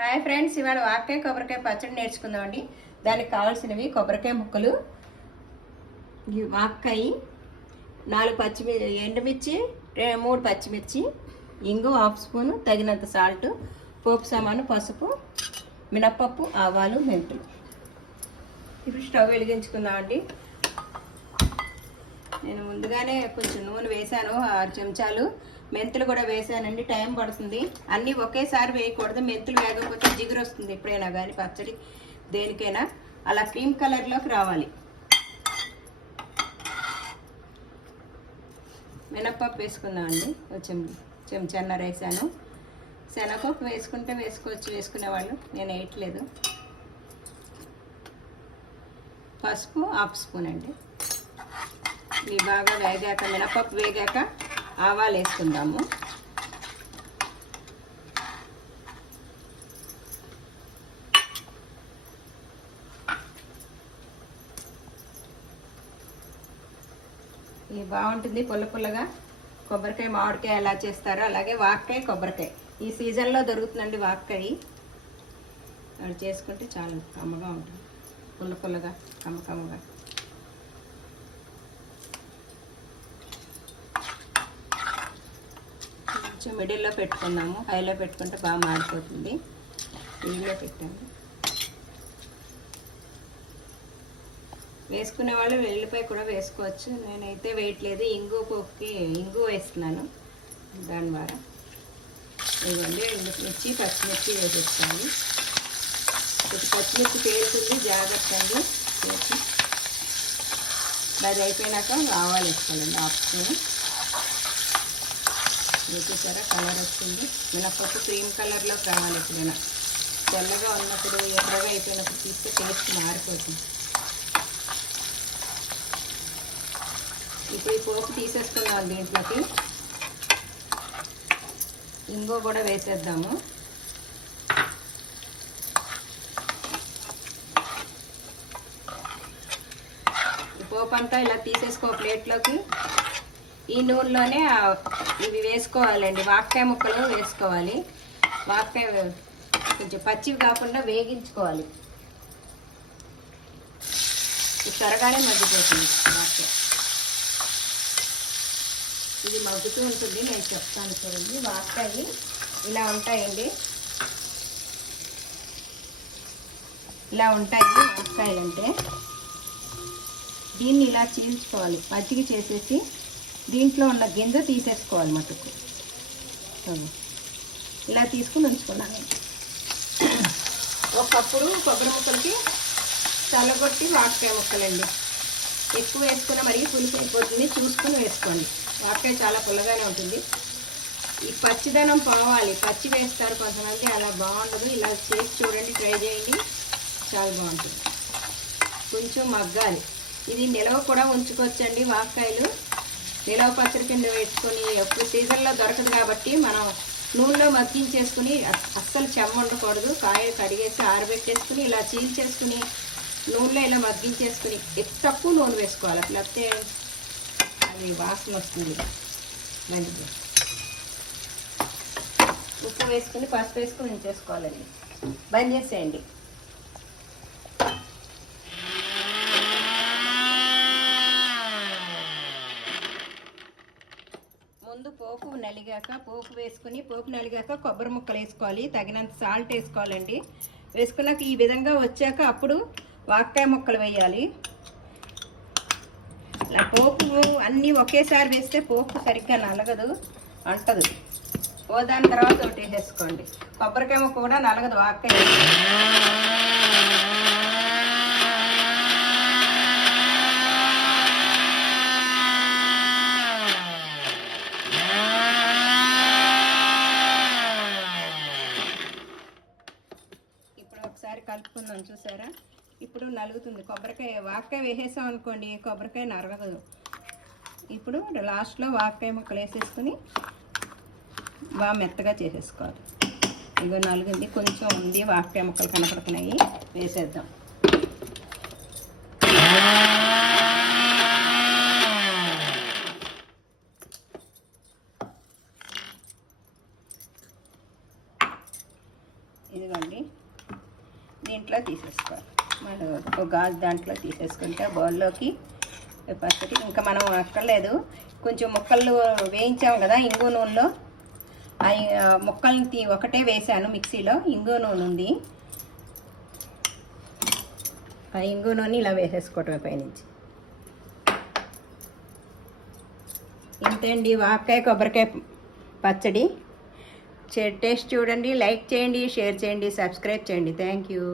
Hi friends, ఇవాళ వాక్కాయ కొబ్బరికాయ పచ్చడి నేర్చుకుందామండి. దానికి కావాల్సినవి కొబ్బరికాయ ముక్కలు, వాక్కాయ, 4 ఎండుమిర్చి, 3 పచ్చిమిర్చి, ఇంగు 1/2 స్పూను, తగినంత సాల్ట్, పోపు సామాను, పసుపు, మినప్పప్పు, ఆవాలు, మెంతులు. ఇప్పుడు స్టవ్ వెలిగించుకుందామండి. నేను ముందుగానే కొంచెం నూనె వేసాను, 6 చెంచాలు. మెంతులు కూడా వేసానండి. టైం పడుతుంది, అన్నీ ఒకేసారి వేయకూడదు. మెంతులు వేయకపోతే జిగురు వస్తుంది. ఎప్పుడైనా కానీ పచ్చడి దేనికైనా అలా క్రీమ్ కలర్లోకి రావాలి. మినప్పప్పు వేసుకుందామండి. కొంచెం చెంచాన్నర వేసాను. శనగపప్పు వేసుకుంటే వేసుకోవచ్చు, వేసుకునేవాళ్ళు. నేను వేయట్లేదు. పసుపు 1/2 స్పూన్ అండి. ఇవి బాగా వేగాక, మినపప్పు వేగాక ఆవాలు వేసుకుందాము. ఇది బాగుంటుంది పుల్ల పుల్లగా. కొబ్బరికాయ మామిడికాయ ఎలా చేస్తారో అలాగే వాక్కాయ కొబ్బరికాయ ఈ సీజన్లో దొరుకుతుందండి. వాక్కాయ అది చేసుకుంటే చాలా కమ్మగా ఉంటుంది, పుల్ల పుల్లగా, కమ్మగా. కొంచెం మిడిల్లో పెట్టుకున్నాము. హైలో పెట్టుకుంటే బాగా మాడిపోతుంది. మిడిల్లో పెట్టాము. వేసుకునే వాళ్ళు వెల్లిపాయ కూడా వేసుకోవచ్చు. నేనైతే వేయట్లేదు. ఇంగు వేస్తున్నాను. దాని ద్వారా ఇవ్వండి. ఎండుమిర్చి, పచ్చిమిర్చి వేసేస్తాను. పచ్చిమిర్చి పేరుతుంది, జాగ్రత్త అండి. వేసి అది అయిపోయినాక ఆవాలు వేసుకోవాలండి. 1/2 స్పూన్ వేసేసారా, కలర్ వచ్చింది. మినపప్పు క్రీమ్ కలర్లో కావాలి. ఎప్పుడైనా తెల్లగా ఉన్నప్పుడు, ఎర్రగా అయిపోయినప్పుడు తీస్తే టేస్ట్ మారిపోతుంది. ఇప్పుడు ఈ పోపు తీసేసుకున్నాం. దీంట్లోకి ఇంగో కూడా వేసేద్దాము. ఈ పోపు అంతా ఇలా తీసేసుకో ప్లేట్లోకి. ఈ నూనెలోనే ఇవి వేసుకోవాలండి. వాక్కాయ ముక్కలు వేసుకోవాలి. వాక్కాయ కొంచెం పచ్చివి కాకుండా వేగించుకోవాలి. త్వరగానే మగ్గిపోతుంది వాక్కాయ. ఇది మగ్గుతూ ఉంటుంది, నేను చెప్తాను చూడండి. వాక్కాయ ఇలా ఉంటాయండి. ఇలా ఉంటాయి వాక్కాయలు అంటే. దీన్ని ఇలా చీల్చుకోవాలి. మజ్జిగ చేసేసి దీంట్లో ఉన్న గింజ తీసేసుకోవాలి. మటుకు ఇలా తీసుకుని ఉంచుకున్నాను. ఒకప్పుడు కొబ్బరి ముక్కలకి చల్లగొట్టి వాక్కాయ ముక్కలండి. ఎక్కువ వేసుకున్న మరీ పులుసు అయిపోతుంది, చూసుకుని వేసుకోండి. వాక్కాయ చాలా పుల్లగానే ఉంటుంది. ఈ పచ్చిదనం పోవాలి. పచ్చి వేస్తారు కొంతమంది, అలా బాగుండదు. ఇలా చేసి చూడండి, ట్రై చేయండి, చాలా బాగుంటుంది. కొంచెం మగ్గాలి. ఇది నిలవ కూడా ఉంచుకోవచ్చండి. వాక్కాయలు నిలవ పచ్చడి కింద వేసుకొని, ఎప్పుడు సీజన్లో దొరకదు కాబట్టి మనం నూనెలో మగ్గించేసుకుని, అస్సలు చెమ్మ ఉండకూడదు. కాయ కడిగేసి ఆరబెట్టేసుకుని ఇలా చీల్చేసుకుని నూనెలో ఇలా మగ్గించేసుకుని తక్కువ నూనె వేసుకోవాలి. లేకపోతే అది వాసన వస్తుంది. మంచిది. ఉప్పు వేసుకుని, పసుపు వేసుకుని ఉంచేసుకోవాలండి. బంద్ చేసేయండి. ముందు పోపు వేసుకుని, పోపు నలిగాక కొబ్బరి ముక్కలు వేసుకోవాలి. తగినంత సాల్ట్ వేసుకోవాలండి. వేసుకున్నాక ఈ విధంగా వచ్చాక అప్పుడు వాక్కాయ ముక్కలు వేయాలి. ఇలా పోపు అన్నీ ఒకేసారి వేస్తే పోపు సరిగ్గా నలగదు, అంటదు. దాని తర్వాత ఒకటి వేసేసుకోండి. కొబ్బరికాయ ముక్క కూడా నలగదు వాక్కాయ. ఒకసారి కలుపుకుందాం. చూసారా, ఇప్పుడు నలుగుతుంది. వాక్కాయ వేసేసాం అనుకోండి, కొబ్బరికాయ నరగదు. ఇప్పుడు లాస్ట్లో వాక్కాయ ముక్కలు వేసేసుకుని బాగా మెత్తగా చేసేసుకోవాలి. ఇగో నలుగుంది, కొంచెం ఉంది, వాక్కాయ ముక్కలు కనపడుతున్నాయి, వేసేద్దాం. ఇదిగో తీసుకోండి. దీంట్లో తీసేసుకోవాలి. మనం ఒక గాజు దాంట్లో తీసేసుకుంటే బౌల్లోకి పచ్చడి ఇంకా మనం అక్కర్లేదు. కొంచెం ముక్కలు వేయించాము కదా ఇంగు నూనెలో, ఆ ముక్కల్ని ఒకటే వేసాను మిక్సీలో. ఇంగు నూనె ఉంది, ఆ ఇంగు నూనె ఇలా వేసేసుకోవటమే పైనుంచి. ఇంతేండి వాకాయ కొబ్బరికాయ పచ్చడి. టేస్ట్ చూడండి, లైక్ చేయండి, షేర్ చేయండి, సబ్స్క్రైబ్ చేయండి. Thank you.